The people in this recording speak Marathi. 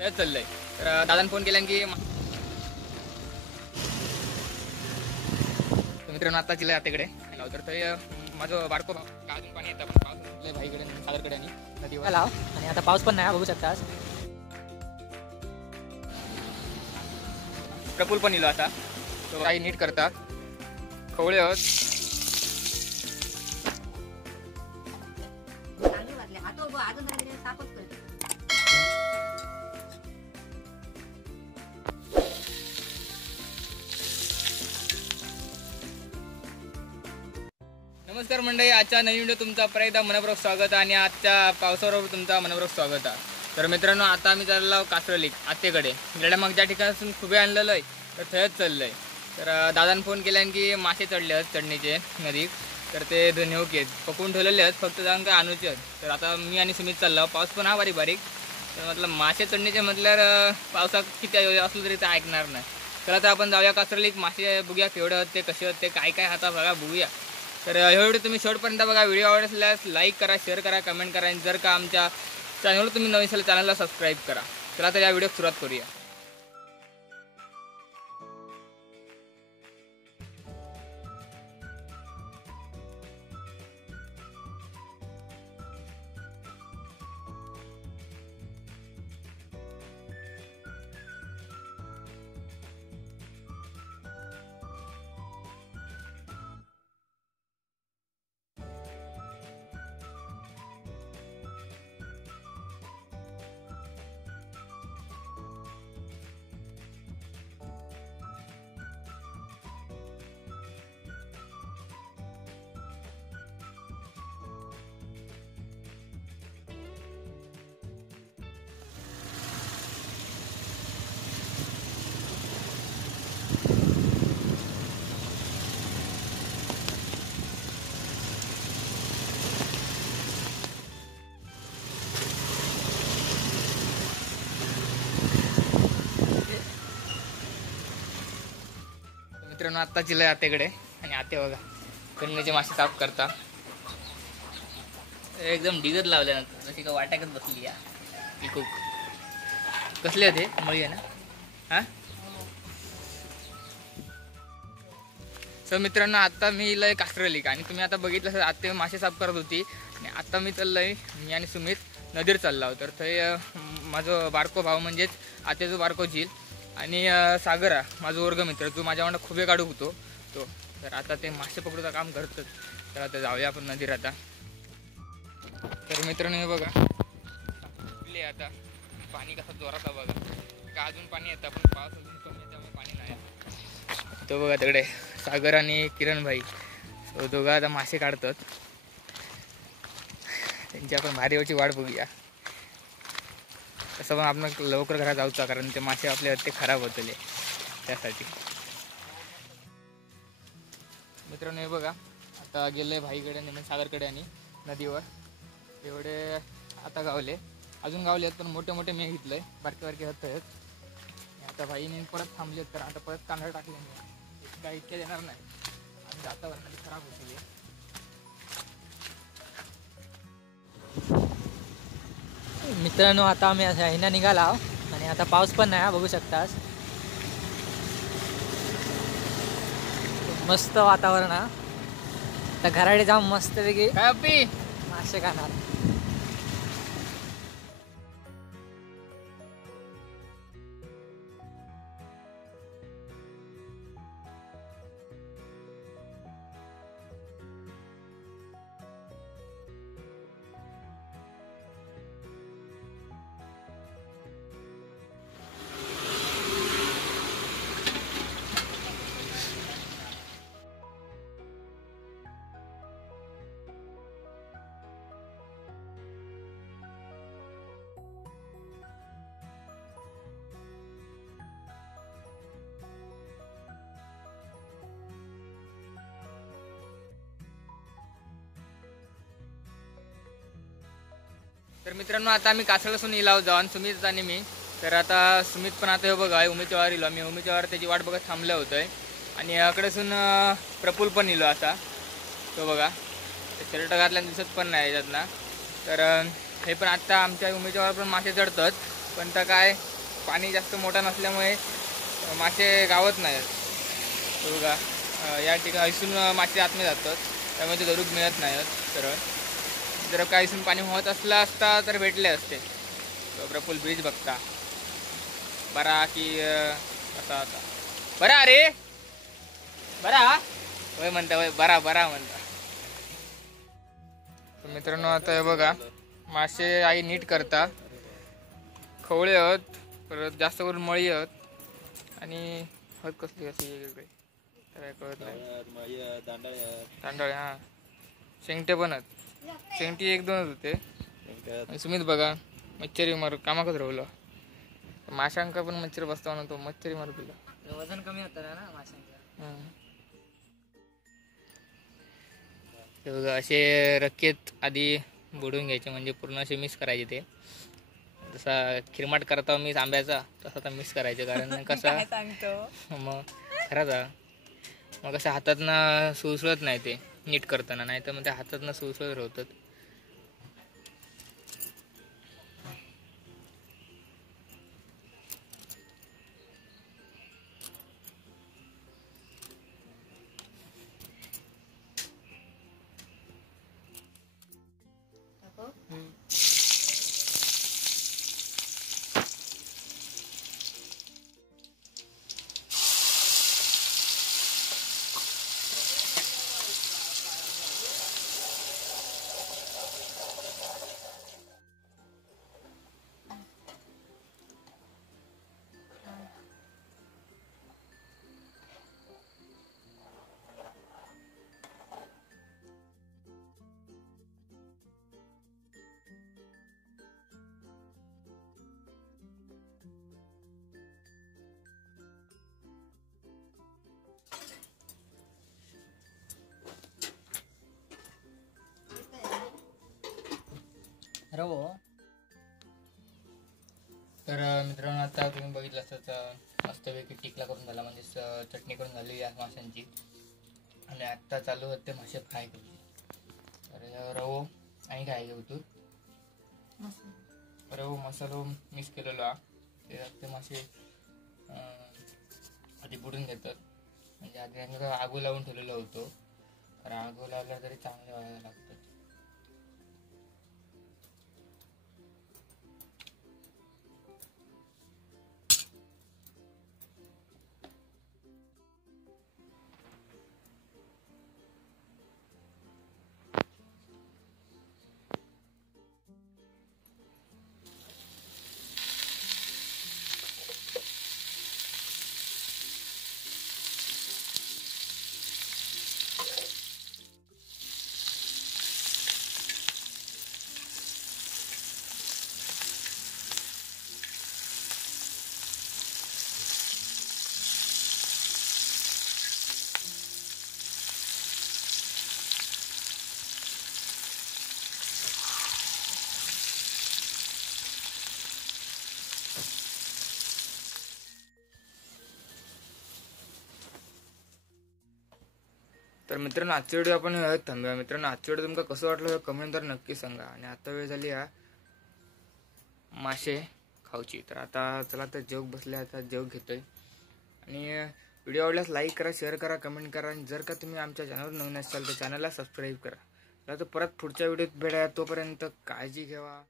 हेच चाललंय. तर दादाने फोन केला की मित्रांनो आता चिल्ला आत्याकडे तर ते माझं बारको अजून पाणी येतं पण पाऊस भाईकडे सागरकडे आणि नदीवर लाव आणि आता पाऊस पण नाही बघू शकता. प्रफुल पण इलो आता तो काही नीट करता खवळे आहोत. नमस्कार मंडळी, आजच्या नवीन व्हिडिओ तुमचा परत एकदा मनपूर्वक स्वागत आणि आजच्या पावसावर तुमचा मनपूर्वक स्वागत आहे. तर मित्रांनो आता आम्ही चाललो कासरली आत्तेकडे गेल्या मग ज्या ठिकाणासून खुबे आणलेलं आहे तर थंयच चाललंय. तर दादाने फोन केला की मासे चढले आहेत चढणीचे नदीत तर ते नेऊक आहेत पकडून ठेवलेले आहेत फक्त जाऊन काय आणूचे आहेत. तर आता मी आणि सुमित चाललो. पाऊस पण हा बारीक बारीक तर म्हटलं मासे चढणीचे म्हटल्यावर पावसात किती असलं तरी ते ऐकणार नाही. तर आता आपण जाऊया कासरलीत मासे बघूया केवढे आहेत ते कसे आहेत ते काय काय हाता बघा बघूया. तर हे व्हिडिओ तुम्ही शेवटपर्यंत बघा. व्हिडिओ आवडल्यास लाईक करा, शेअर करा, कमेंट करा आणि जर का आमच्या चॅनलवर तुम्ही नवीन असाल चॅनलला सबस्क्राईब करा. चला तर या व्हिडिओ सुरुवात करूया. मित्रांनो आत्ता चिल्ला आत्याकडे आणि आत्या बघा कन्याचे मासे साफ करता एकदम डिगत लावल्यानंतर जशी का वाटाकत बसली या इकूक कसले ते मळी आहे ना. हा सर मित्रांनो आता मी लय कासरली आणि तुम्ही आता बघितलं सर आत्या मासे साफ करत होती आणि आता मी चाललोय मी आणि सुमित नदीर चाललो. तर थंय माझं बारको भाऊ म्हणजेच आत्याचं बारको झील आणि सागरा माझा वर्ग मित्र जो माझ्याकडं खुबे काढू होतो तो. तर आता ते मासे पकडूचं काम करतात. तर आता जाऊया आपण नदीर आता. तर मित्रांनो हे बघा आता पाणी कसं जोरात बघा का अजून पाणी येतं पण पाऊस अजून कमी त्यामुळे पाणी नाही. तो बघा तिकडे सागर आणि किरण भाई दोघं आता मासे काढतात. त्यांची आपण भारीवरची वाट बघूया. तसं पण आपण लवकर घरात जाऊचा कारण ते मासे आपले ते खराब होतले त्यासाठी. मित्रांनो हे बघा आता गेले भाईकडे आणि सागरकडे आणि नदीवर एवढे आता गावले अजून गावले आहेत पण मोठे मोठे मी घेतलंय बारके बारके होत आहेत. आता भाईने परत थांबलेत तर आता परत कांदा टाकले नाही काय इतक्या देणार नाही आणि वातावरण खराब होते. मित्रांनो आता आम्ही ह्यानं निघाला आणि आता पाऊस पण नाही बघू शकतास. मस्त वातावरण हा. आता घराडे जाऊन मस्त वेगळी मासे खाणार. तर मित्रांनो आता आम्ही कासरलासून इलाव जाऊन सुमित आणि मी. तर आता सुमित पण आता हे बघा उमेच्या वार इलो आम्ही उमेच्या वार त्याची वाट बघत थांबलं होतं आणि याकडेसून प्रफुल पण इलो असा तो बघा शर्ट घातल्याने दिसत पण नाही याच्यात ना. तर हे पण आत्ता आमच्या उमेच्या वार पण मासे चढतात पण तर काय पाणी जास्त मोठा नसल्यामुळे मासे गावत नाहीत. बघा या ठिकाणी इथून मासे आतमध्ये जातात, त्यामुळे ते धरूक मिळत नाहीत सरळ. जर काय इथून पाणी वाहत असला असता तर भेटले असते. प्रफुल ब्रिज बघता बरा की कसा आता बरा रे बरा होय म्हणता होय बरा बरा म्हणता. तर मित्रांनो आता हे बघा मासे आई नीट करता. खवळे आहेत, परत जास्त करून मळी आहेत आणि हत कसली अशी वेगवेगळी काय कळत नाही. तांदळे हा शेंगटे पण आहेत. शेंगटी एक दोनच होते. आणि सुमित बघा मच्छरी मार कामाकच राहिलो. माशांका पण मच्छर बसता म्हणतो मच्छरी मारू तुला वजन कमी होतं ना माशांचं. ते बघा असे रक्केत आधी बुडून घ्यायचे म्हणजे पूर्ण असे मिक्स करायचे. ते जसा खिरमाट करता मी आंब्याचा तसा आता मिक्स करायचे. कारण कसा सांगतो मग खराचा मग कसं हातातनं सुळसुळत नाही ते नीट करताना, नाही तर मग त्या हातातनं सुळसुळत राहतात. रवो. तर मित्रांनो आता तुम्ही बघितलं असतं मस्तपैकी टिकला करून झाला म्हणजे चटणी करून झाली या माशांची. आणि आत्ता चालू होते मासे फ्राय करून. तर रवो आणि काय घेऊ तू रवो मसालो मिक्स केलेलो ते मासे आधी बुडून घेतात. म्हणजे आधी आम्ही आगो लावून ठेवलेलो होतो, कारण आगो लावला तरी चांगले व्हायला लागतात. तर मित्रांनो आजचा व्हिडिओ आपण थांबूया. मित्रांनो आजचा व्हिडिओ तुमका कसं वाटलं कमेंट तर नक्की सांगा. आणि आता वेळ झाली मासे खाऊची. तर आता चला तर जेवक बसले, आता जेवक घेतोय. आणि व्हिडिओ आवडल्यास लाईक करा, शेअर करा, कमेंट करा. आणि जर का तुम्ही आमच्या चॅनलवर नवीन असाल तर चॅनलला सबस्क्राईब करा. तर परत पुढच्या व्हिडिओत भेटा. तोपर्यंत काळजी घ्या.